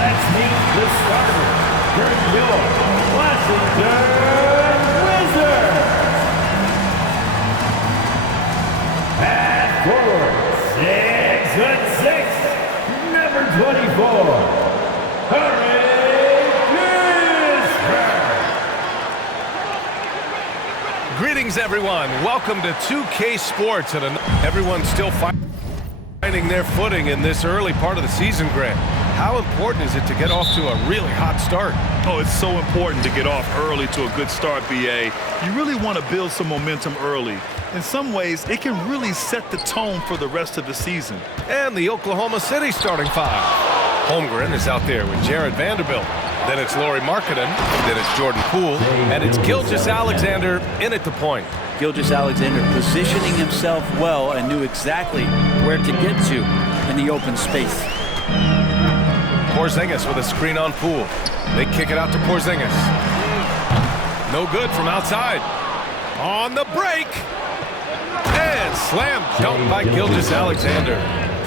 Let's meet the starter for your Washington Wizards. At forward, 6'6", number 24, Hurry Gisberg. Greetings, everyone. Welcome to 2K Sports, and everyone's still finding their footing in this early part of the season, Grant. How important is it to get off to a really hot start? Oh, it's so important to get off early to a good start, BA. You really want to build some momentum early. In some ways, it can really set the tone for the rest of the season. And the Oklahoma City starting five. Holmgren is out there with Jared Vanderbilt. Then it's Lauri Markkanen. Then it's Jordan Poole. And it's Gilgeous-Alexander in at the point. Gilgeous-Alexander positioning himself well and knew exactly where to get to in the open space. Porzingis with a screen on Poole. They kick it out to Porzingis. No good from outside. On the break. And slam dunk by Gilgeous-Alexander.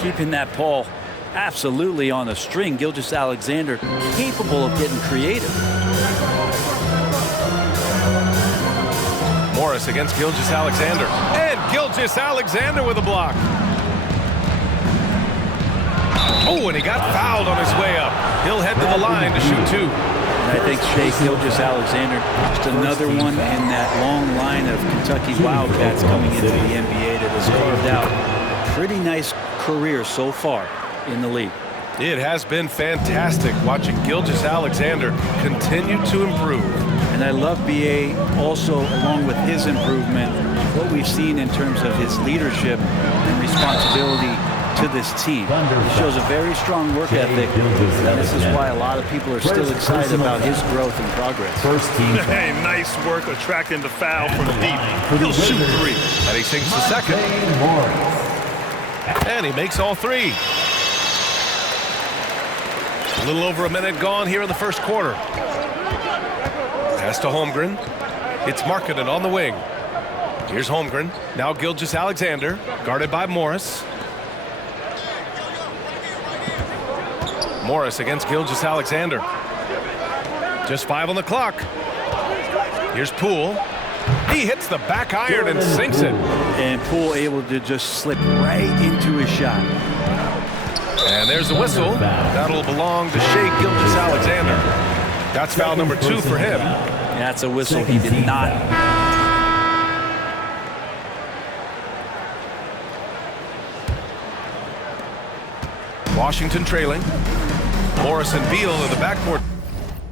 Keeping that ball absolutely on a string. Gilgeous-Alexander capable of getting creative. Morris against Gilgeous-Alexander. And Gilgeous-Alexander with a block. Oh, and he got fouled on his way up. He'll head to the line to shoot two. And I think Shai Gilgeous-Alexander, just another one in that long line of Kentucky Wildcats coming into the NBA that has carved out a pretty nice career so far in the league. It has been fantastic watching Gilgeous-Alexander continue to improve. And I love BA also, along with his improvement, what we've seen in terms of his leadership and responsibility to this team. He shows a very strong work ethic, and this is why a lot of people are still excited about his growth and progress. Hey, nice work attracting the foul from deep. He'll shoot three. And he sinks the second. And he makes all three. A little over a minute gone here in the first quarter. Pass to Holmgren. It's Markkanen on the wing. Here's Holmgren. Now Gilgeous-Alexander, guarded by Morris. Morris against Gilgeous-Alexander. Just 5 on the clock. Here's Poole. He hits the back iron and sinks it. And Poole able to just slip right into his shot. And there's the whistle. That'll belong to Shai Gilgeous-Alexander. That's foul number 2 for him. That's a whistle he did not. Washington trailing. Morris and Beal in the backcourt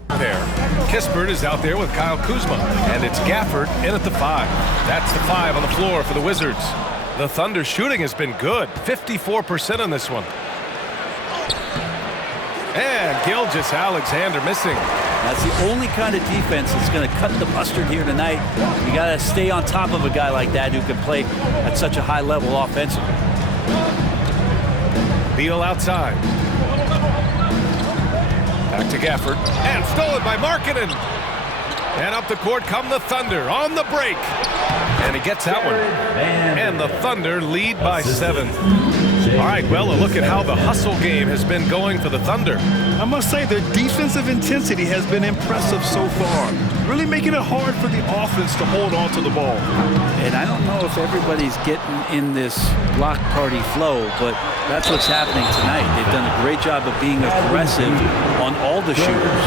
pair. Kispert is out there with Kyle Kuzma. And it's Gafford in at the 5. That's the 5 on the floor for the Wizards. The Thunder shooting has been good. 54% on this one. And Gilgeous-Alexander missing. That's the only kind of defense that's going to cut the mustard here tonight. You got to stay on top of a guy like that who can play at such a high level offensively. Beal outside. Back to Gafford. And stolen by Markkanen. And up the court come the Thunder on the break. And he gets that one. And the Thunder lead by 7. All right, well, a look at how the hustle game has been going for the Thunder. I must say their defensive intensity has been impressive so far. Really making it hard for the offense to hold on to the ball. And I don't know if everybody's getting in this block party flow, but that's what's happening tonight. They've done a great job of being aggressive on all the shooters.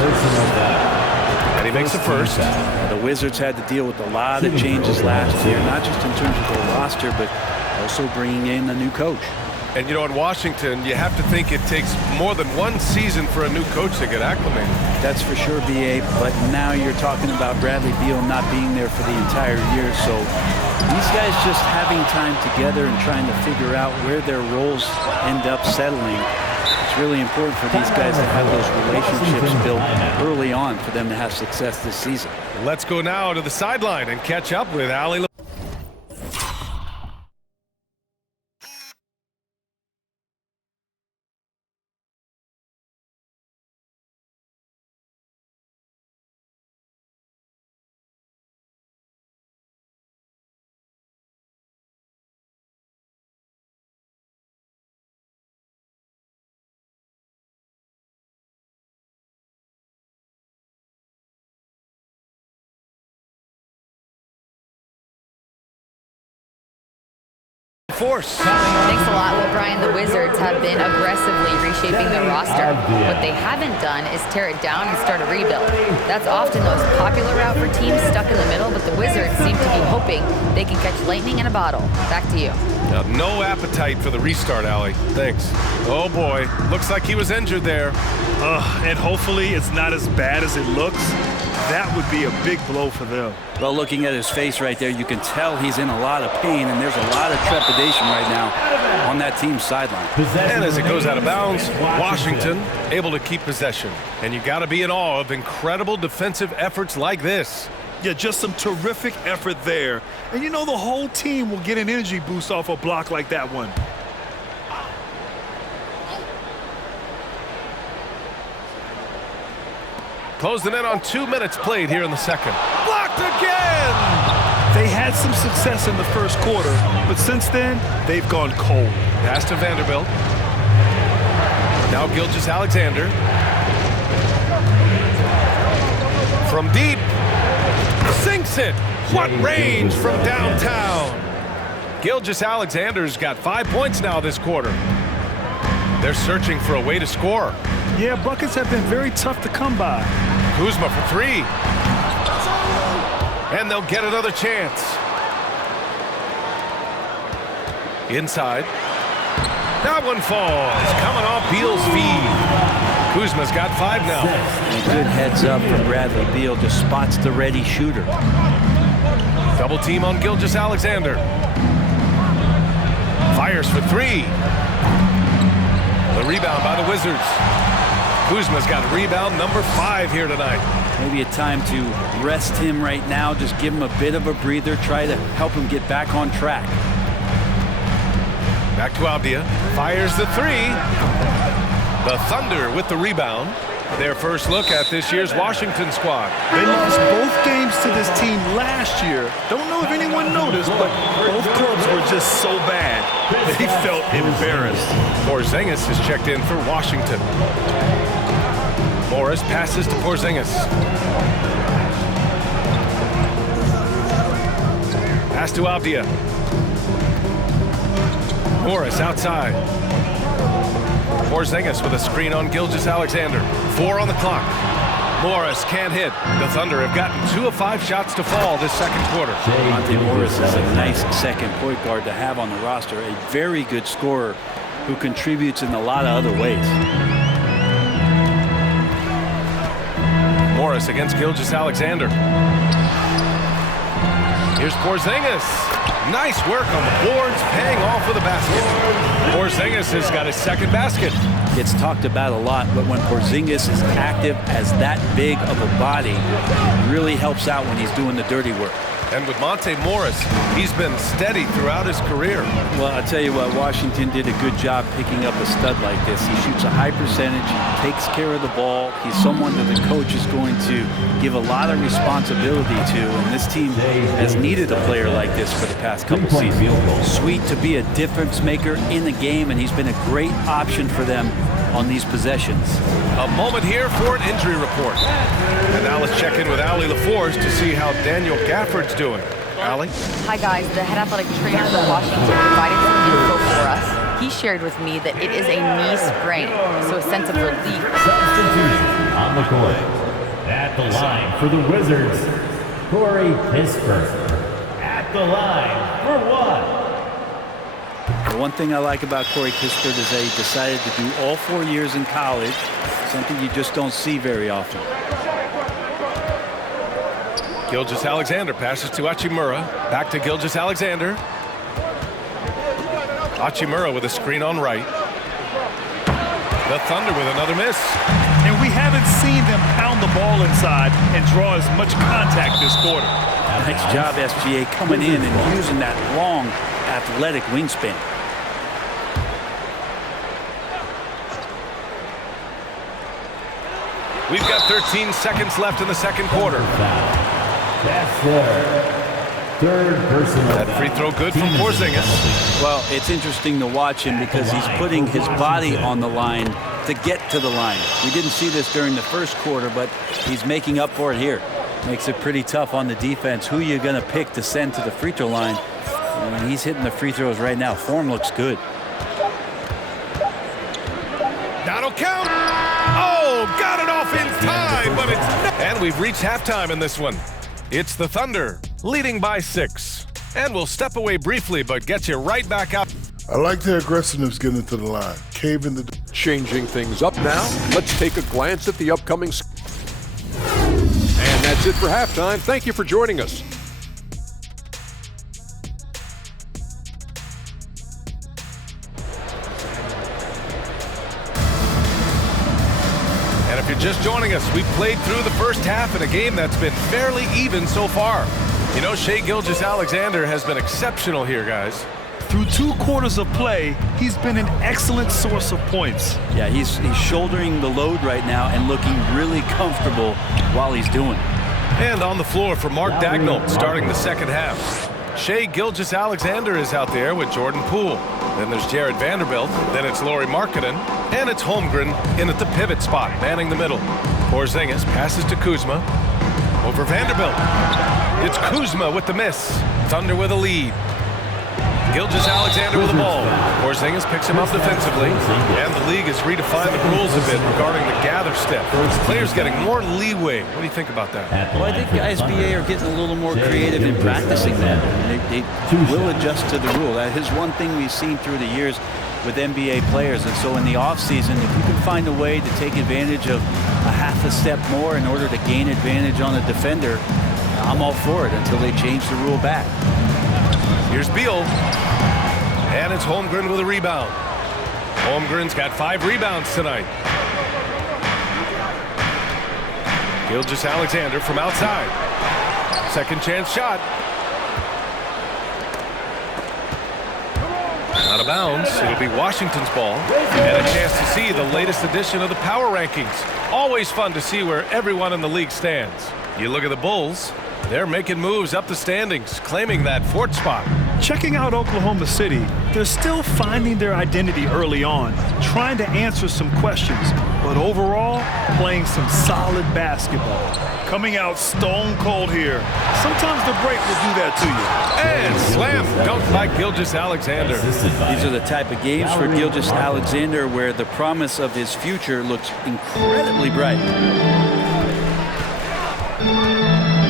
And he makes the first. The Wizards had to deal with a lot of changes last year, not just in terms of their roster, but also bringing in a new coach. And, you know, in Washington, you have to think it takes more than one season for a new coach to get acclimated. That's for sure, BA, but now you're talking about Bradley Beal not being there for the entire year, so these guys just having time together and trying to figure out where their roles end up settling. It's really important for these guys to have those relationships built early on for them to have success this season. Let's go now to the sideline and catch up with Ali. LaForce. Thanks a lot. Well, Brian, the Wizards have been aggressively reshaping their roster. What they haven't done is tear it down and start a rebuild. That's often the most popular route for teams stuck in the middle, but the Wizards seem to be hoping they can catch lightning in a bottle. Back to you. No appetite for the restart, Allie. Thanks. Oh, boy. Looks like he was injured there. And hopefully it's not as bad as it looks. That would be a big blow for them. Well, looking at his face right there, you can tell he's in a lot of pain, and there's a lot of trepidation right now on that team's sideline. And as it goes out of bounds, Washington able to keep possession. And you got to be in awe of incredible defensive efforts like this. Yeah, just some terrific effort there. And you know the whole team will get an energy boost off a block like that one. Closing in on 2 minutes played here in the second. Blocked again! They had some success in the first quarter, but since then, they've gone cold. Pass to Vanderbilt. Now Gilgeous-Alexander. From deep. Sinks it. What range from downtown. Gilgeous-Alexander's got 5 points now this quarter. They're searching for a way to score. Yeah, buckets have been very tough to come by. Kuzma for three. And they'll get another chance. Inside. That one falls. Coming off Beal's feed. Kuzma's got 5 now. And a good heads up from Bradley Beal. Just spots the ready shooter. Double team on Gilgeous-Alexander. Fires for 3. The rebound by the Wizards. Kuzma's got rebound number 5 here tonight. Maybe a time to rest him right now. Just give him a bit of a breather. Try to help him get back on track. Back to Avdia. Fires the 3. The Thunder with the rebound. Their first look at this year's Washington squad. They lost both games to this team last year. Don't know if anyone noticed, but both clubs were just so bad. They felt embarrassed. Porzingis is checked in for Washington. Morris passes to Porzingis. Pass to Avdia. Morris outside. Porzingis with a screen on Gilgeous-Alexander. 4 on the clock. Morris can't hit. The Thunder have gotten 2 of 5 shots to fall this second quarter. Monte Morris is a nice second point guard to have on the roster. A very good scorer who contributes in a lot of other ways. Morris against Gilgeous-Alexander. Here's Porzingis. Nice work on the boards, paying off with a basket. Porzingis has got his second basket. It's talked about a lot, but when Porzingis is active as that big of a body, it really helps out when he's doing the dirty work. And with Monte Morris, he's been steady throughout his career. Well, I'll tell you what, Washington did a good job picking up a stud like this. He shoots a high percentage, he takes care of the ball. He's someone that the coach is going to give a lot of responsibility to, and this team has needed a player like this for the past couple seasons. Sweet to be a difference maker in the game, and he's been a great option for them on these possessions. A moment here for an injury report. And now let's check in with Allie LaForce to see how Daniel Gafford's doing. Allie? Hi, guys. The head athletic trainer for Washington provided some info for us. He shared with me that it is a knee sprain, so a sense of relief. Substitution on the court. At the line for the Wizards, Corey Kispert. At the line for what? The one thing I like about Corey Kispert is that he decided to do all 4 years in college, something you just don't see very often. Gilgeous-Alexander passes to Hachimura. Back to Gilgeous-Alexander. Hachimura with a screen on right. The Thunder with another miss. And we haven't seen them pound the ball inside and draw as much contact this quarter. Nice job, SGA, coming in and using that long, athletic wingspan. We've got 13 seconds left in the second quarter. That's the third personal. That free throw good from Porzingis. Well, it's interesting to watch him because he's putting his body on the line to get to the line. We didn't see this during the first quarter, but he's making up for it here. Makes it pretty tough on the defense. Who you're going to pick to send to the free throw line And he's hitting the free throws right now. Form looks good. That'll count. Oh, got it off in time, but it's not. And we've reached halftime in this one. It's the Thunder leading by 6. And we'll step away briefly, but get you right back out. I like their aggressiveness getting into the line, caving the. Changing things up now, let's take a glance at the upcoming. And that's it for halftime. Thank you for joining us. And if you're just joining us, we've played through the first half in a game that's been fairly even so far. You know, Shai Gilgeous-Alexander has been exceptional here, guys. Through 2 quarters of play, he's been an excellent source of points. Yeah, he's shouldering the load right now and looking really comfortable while he's doing it. And on the floor for Mark Dagnall starting the second half. Shai Gilgeous-Alexander is out there with Jordan Poole. Then there's Jared Vanderbilt. Then it's Lauri Markkanen. And it's Holmgren in at the pivot spot, manning the middle. Porzingis passes to Kuzma. Over Vanderbilt. It's Kuzma with the miss. Thunder with a lead. Gilgeous-Alexander with the ball. Porzingis picks him up defensively. And the league has redefined the rules a bit regarding the gather step. Players getting more leeway. What do you think about that? Well, I think the SGA are getting a little more creative in practicing that. They will adjust to the rule. That is one thing we've seen through the years with NBA players. And so in the offseason, if you can find a way to take advantage of a half a step more in order to gain advantage on a defender, I'm all for it until they change the rule back. Here's Beal. And it's Holmgren with a rebound. Holmgren's got 5 rebounds tonight. Gilgeous-Alexander from outside. Second chance shot. Out of bounds. It'll be Washington's ball. And a chance to see the latest edition of the power rankings. Always fun to see where everyone in the league stands. You look at the Bulls. They're making moves up the standings, claiming that 4th spot. Checking out Oklahoma City, they're still finding their identity early on, trying to answer some questions, but overall, playing some solid basketball. Coming out stone cold here. Sometimes the break will do that to you. And slam dunk by Gilgeous-Alexander. These are the type of games for Gilgeous-Alexander where the promise of his future looks incredibly bright.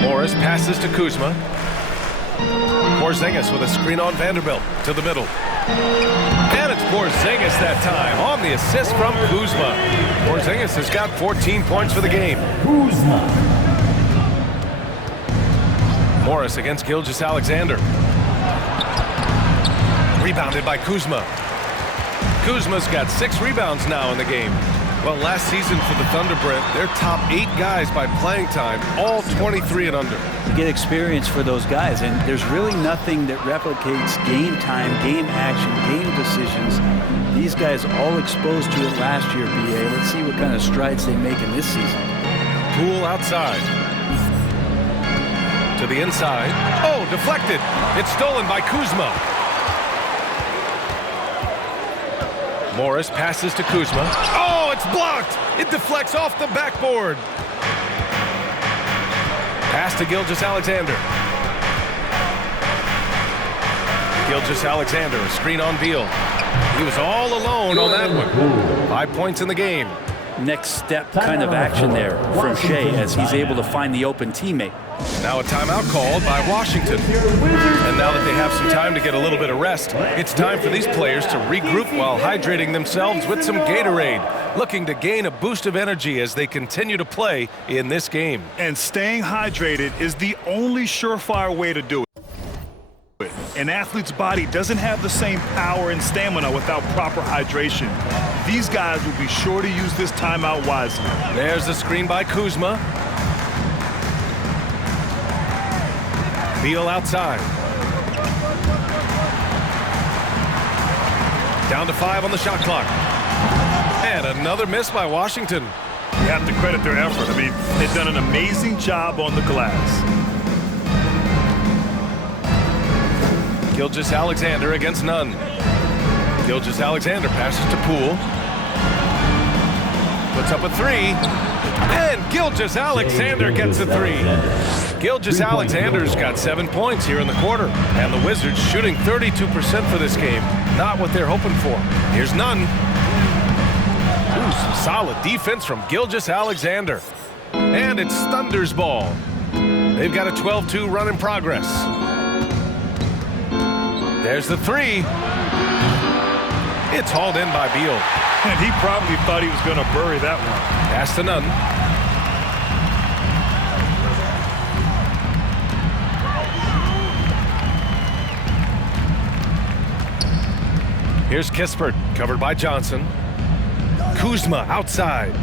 Morris passes to Kuzma. Porzingis with a screen on Vanderbilt to the middle. And it's Porzingis that time on the assist from Kuzma. Porzingis has got 14 points for the game. Kuzma. Morris against Gilgeous-Alexander. Rebounded by Kuzma. Kuzma's got 6 rebounds now in the game. Well, last season for the Thunder, Brent, their top 8 guys by playing time, all 23 and under. You get experience for those guys, and there's really nothing that replicates game time, game action, game decisions. These guys all exposed to it last year, BA. Let's see what kind of strides they make in this season. Poole outside. To the inside. Oh, deflected. It's stolen by Kuzma. Morris passes to Kuzma. Oh, it's blocked. It deflects off the backboard. Pass to Gilgeous-Alexander. Gilgeous-Alexander, a screen on Beal. He was all alone on that one. 5 points in the game. Next step kind of action there from Shai as he's able to find the open teammate. Now a timeout called by Washington. And now that they have some time to get a little bit of rest, it's time for these players to regroup while hydrating themselves with some Gatorade, looking to gain a boost of energy as they continue to play in this game. And staying hydrated is the only surefire way to do it. An athlete's body doesn't have the same power and stamina without proper hydration. These guys will be sure to use this timeout wisely. There's the screen by Kuzma. Beal outside. Down to 5 on the shot clock. And another miss by Washington. You have to credit their effort. I mean, they've done an amazing job on the glass. Gilgeous-Alexander against none. Gilgeous-Alexander passes to Poole. Puts up a 3. And Gilgeous-Alexander gets a 3. Gilgeous-Alexander's got 7 points here in the quarter. And the Wizards shooting 32% for this game. Not what they're hoping for. Here's none. Ooh, some solid defense from Gilgeous-Alexander. And it's Thunder's ball. They've got a 12-2 run in progress. There's the three. It's hauled in by Beal. And he probably thought he was going to bury that one. Pass to none. Here's Kispert, covered by Johnson. Kuzma outside.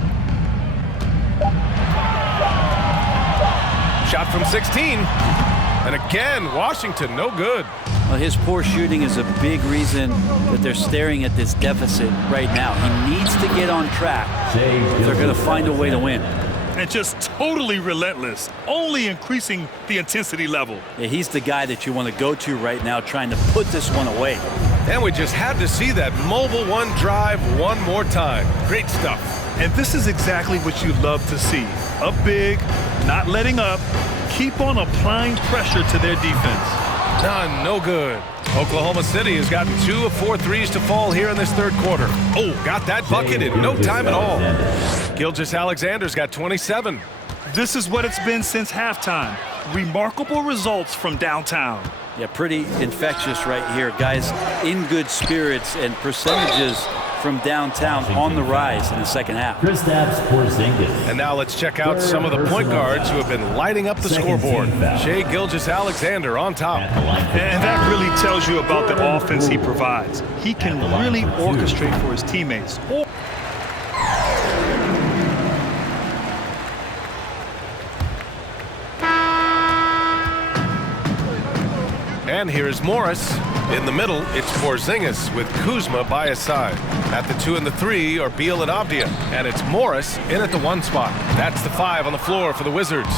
Shot from 16. And again, Washington, no good. Well, his poor shooting is a big reason that they're staring at this deficit right now. He needs to get on track if they're going to find a way to win. And just totally relentless, only increasing the intensity level. Yeah, he's the guy that you want to go to right now, trying to put this one away. And we just had to see that mobile one drive one more time. Great stuff. And this is exactly what you love to see. Up big, not letting up, keep on applying pressure to their defense. None, no good. Oklahoma City has gotten 2 of 4 threes to fall here in this third quarter. Oh, got that bucket in no time at all. Gilgeous-Alexander's got 27. This is what it's been since halftime. Remarkable results from downtown. Yeah, pretty infectious right here. Guys in good spirits, and percentages from downtown on the rise in the second half. And now let's check out some of the point guards who have been lighting up the scoreboard. Shai Gilgeous-Alexander on top. And that really tells you about the offense he provides. He can really orchestrate for his teammates. And here's Morris. In the middle, it's Porzingis with Kuzma by his side. At the 2 and the 3 are Beal and Avdia. And it's Morris in at the 1 spot. That's the 5 on the floor for the Wizards.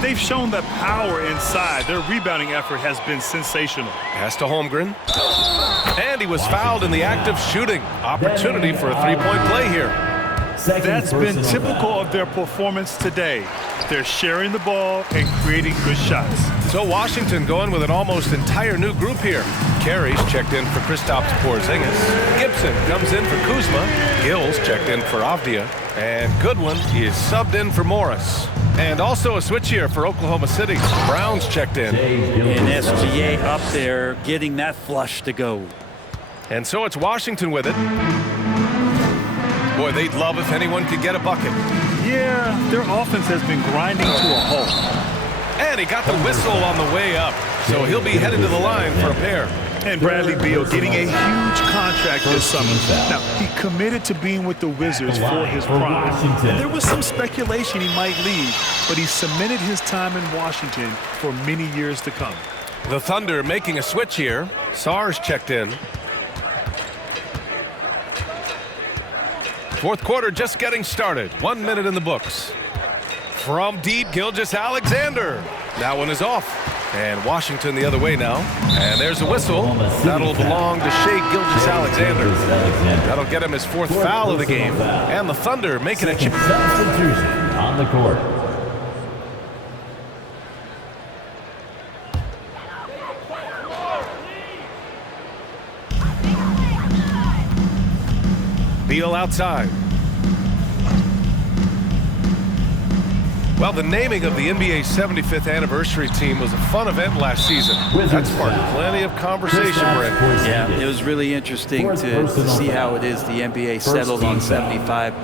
They've shown the power inside. Their rebounding effort has been sensational. Pass to Holmgren. And he was fouled in the act of shooting. Opportunity for a 3-point play here. That's been typical of their performance today. They're sharing the ball and creating good shots. So Washington going with an almost entire new group here. Carey's checked in for Kristaps Porzingis. Gibson comes in for Kuzma. Gills checked in for Avdia. And Goodwin is subbed in for Morris. And also a switch here for Oklahoma City. Brown's checked in. And SGA up there getting that flush to go. And so it's Washington with it. Boy, they'd love if anyone could get a bucket. Yeah, their offense has been grinding to a halt. And he got the whistle on the way up. So he'll be headed to the line for a pair. And Bradley Beal getting a huge contract this summer. Now, he committed to being with the Wizards for his prime. And there was some speculation he might leave, but he cemented his time in Washington for many years to come. The Thunder making a switch here. Sarge checked in. Fourth quarter just getting started. 1 minute in the books. From deep, Gilgeous-Alexander. That one is off. And Washington the other way now. And there's a whistle. That'll belong to Shai Gilgeous-Alexander. That'll get him his 4th foul of the game. And the Thunder making a chip. Substitution on the court. Beal outside. Well, the naming of the NBA's 75th anniversary team was a fun event last season. That sparked plenty of conversation, Brent. Yeah, it was really interesting to see how it is the NBA settled on 75.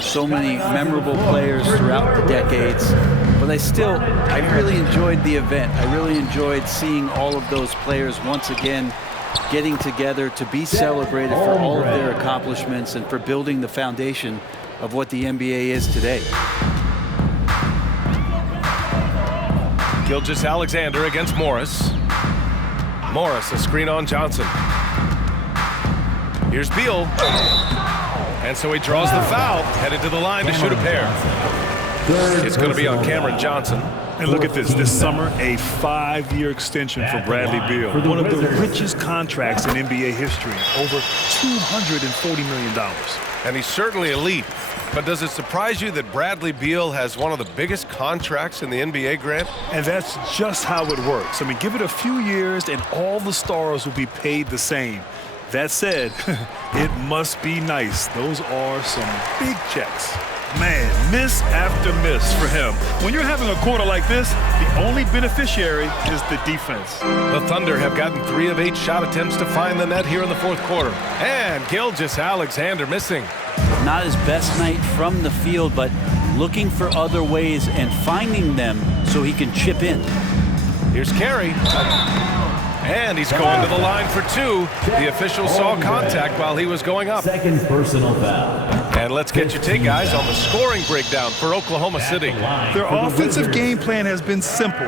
So many memorable players throughout the decades. But I really enjoyed the event. I really enjoyed seeing all of those players once again getting together to be celebrated for all of their accomplishments and for building the foundation of what the NBA is today. Gilgeous-Alexander against Morris. Morris, a screen on Johnson. Here's Beal. And so he draws the foul, headed to the line to shoot a pair. It's going to be on Cameron Johnson. And look at this. This summer, a 5-year extension for Bradley Beal. One of the richest contracts in NBA history. Over $240 million. And he's certainly elite. But does it surprise you that Bradley Beal has one of the biggest contracts in the NBA, Grant? And that's just how it works. I mean, give it a few years and all the stars will be paid the same. That said, it must be nice. Those are some big checks. Man, miss after miss for him. When you're having a quarter like this, the only beneficiary is the defense. The Thunder have gotten 3 of 8 shot attempts to find the net here in the fourth quarter. And Gilgeous-Alexander missing. Not his best night from the field, but looking for other ways and finding them so he can chip in. Here's Carey. And he's going to the line for 2. The official saw contact while he was going up. Second personal foul. And let's get your take, guys, on the scoring breakdown for Oklahoma City. Their offensive game plan has been simple.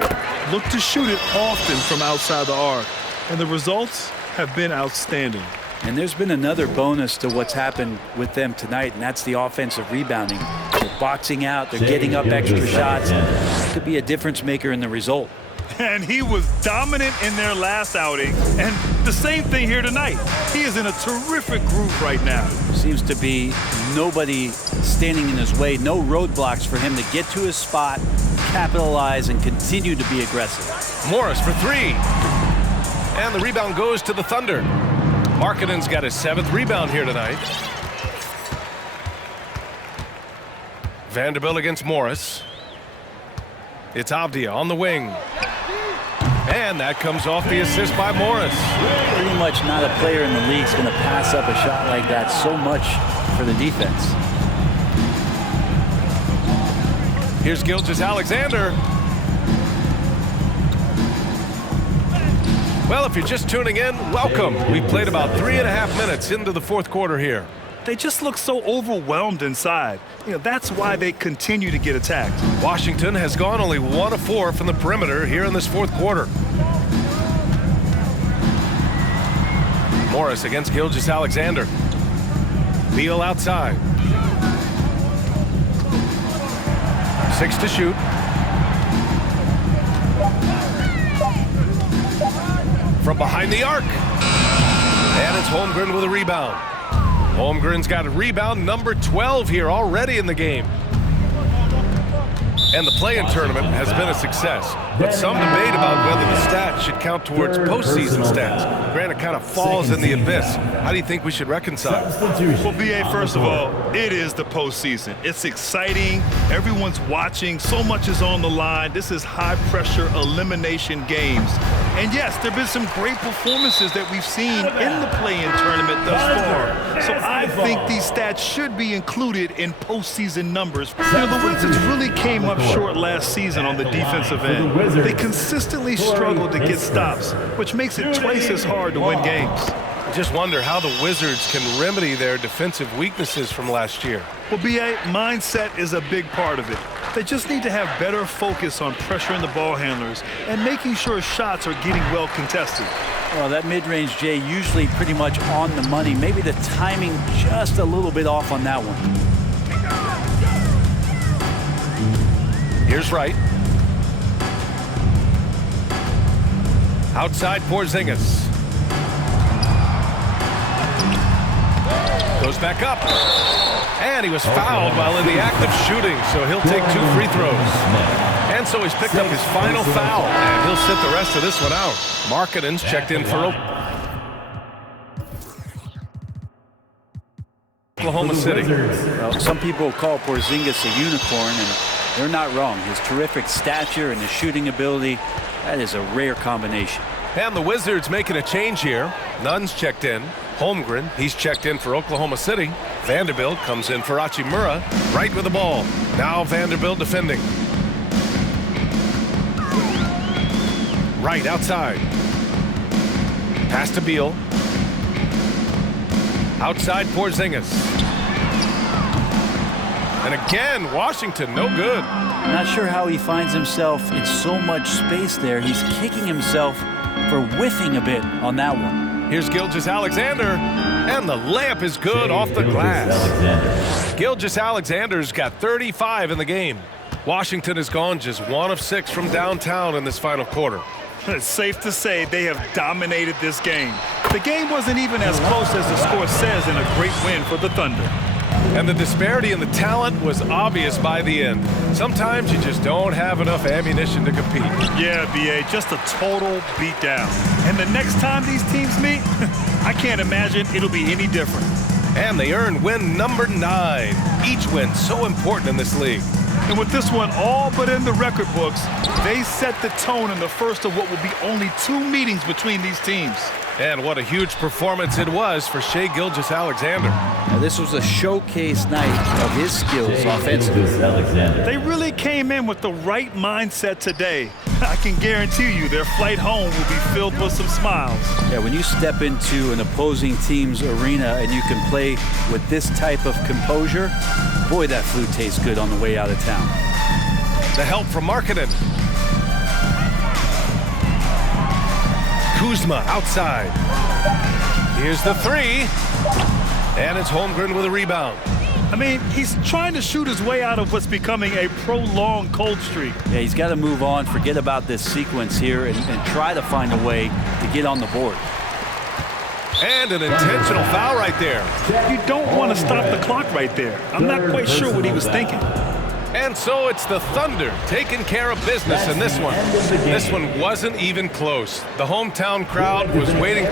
Look to shoot it often from outside the arc. And the results have been outstanding. And there's been another bonus to what's happened with them tonight, and that's the offensive rebounding. They're boxing out. They're getting up extra shots. It could be a difference maker in the result. And he was dominant in their last outing. And the same thing here tonight. He is in a terrific groove right now. Seems to be nobody standing in his way, no roadblocks for him to get to his spot, capitalize, and continue to be aggressive. Morris for 3. And the rebound goes to the Thunder. Markkanen's got his 7th rebound here tonight. Vanderbilt against Morris. It's Avdia on the wing. And that comes off the assist by Morris. Pretty much not a player in the league is going to pass up a shot like that so much for the defense. Here's Gilgeous-Alexander. Well, if you're just tuning in, welcome. We've played about 3.5 minutes into the fourth quarter here. They just look so overwhelmed inside. You know, that's why they continue to get attacked. Washington has gone only 1 of 4 from the perimeter here in this fourth quarter. Morris against Gilgeous-Alexander. Beal outside. 6 to shoot. From behind the arc. And it's Holmgren with a rebound. Holmgren's got a rebound number 12 here already in the game. And the play-in tournament has been a success. But some debate about whether the stats should count towards postseason stats. Grant, it kind of falls in the abyss. How do you think we should reconcile? Well, B.A., first of all, it is the postseason. It's exciting. Everyone's watching. So much is on the line. This is high-pressure elimination games. And yes, there have been some great performances that we've seen in the play-in tournament thus far. So I think these stats should be included in postseason numbers. You know, the Wizards really came up short last season on the defensive end. They consistently struggled to get stops, which makes it twice as hard to win games. I just wonder how the Wizards can remedy their defensive weaknesses from last year. Well, B.A., mindset is a big part of it. They just need to have better focus on pressuring the ball handlers and making sure shots are getting well contested. Well, that mid-range, Jay, usually pretty much on the money. Maybe the timing just a little bit off on that one. Here's Wright. Outside Porzingis. Goes back up. And he was fouled while in the act of shooting, so he'll take 2 free throws. And so he's picked up his final foul, and he'll sit the rest of this one out. Markkanen's checked in for Oklahoma City. Well, some people call Porzingis a unicorn, and they're not wrong. His terrific stature and his shooting ability, that is a rare combination. And the Wizards making a change here. Nunn's checked in. Holmgren, he's checked in for Oklahoma City. Vanderbilt comes in for Hachimura. Right with the ball. Now Vanderbilt defending. Right outside. Pass to Beal. Outside Porzingis. And again, Washington, no good. Not sure how he finds himself in so much space there. He's kicking himself for whiffing a bit on that one. Here's Gilgeous-Alexander, and the layup is good off the glass. Gilgeous-Alexander's got 35 in the game. Washington has gone just 1 of 6 from downtown in this final quarter. It's safe to say they have dominated this game. The game wasn't even as close as the score says in a great win for the Thunder. And the disparity in the talent was obvious by the end. Sometimes you just don't have enough ammunition to compete. Yeah, B.A., just a total beatdown. And the next time these teams meet, I can't imagine it'll be any different. And they earned win number 9. Each win so important in this league. And with this one all but in the record books, they set the tone in the first of what will be only 2 meetings between these teams. And what a huge performance it was for Shai Gilgeous-Alexander. Now, this was a showcase night of his skills offensively. They really came in with the right mindset today. I can guarantee you their flight home will be filled with some smiles. Yeah, when you step into an opposing team's arena and you can play with this type of composure, boy, that food tastes good on the way out of town. The help from Markkanen. Kuzma outside. Here's the 3. And it's Holmgren with a rebound. I mean, he's trying to shoot his way out of what's becoming a prolonged cold streak. Yeah, he's got to move on, forget about this sequence here, and try to find a way to get on the board. And an intentional foul right there. You don't want to stop the clock right there. I'm not quite sure what he was thinking. And so it's the Thunder taking care of business in this one. This one wasn't even close. The hometown crowd was waiting.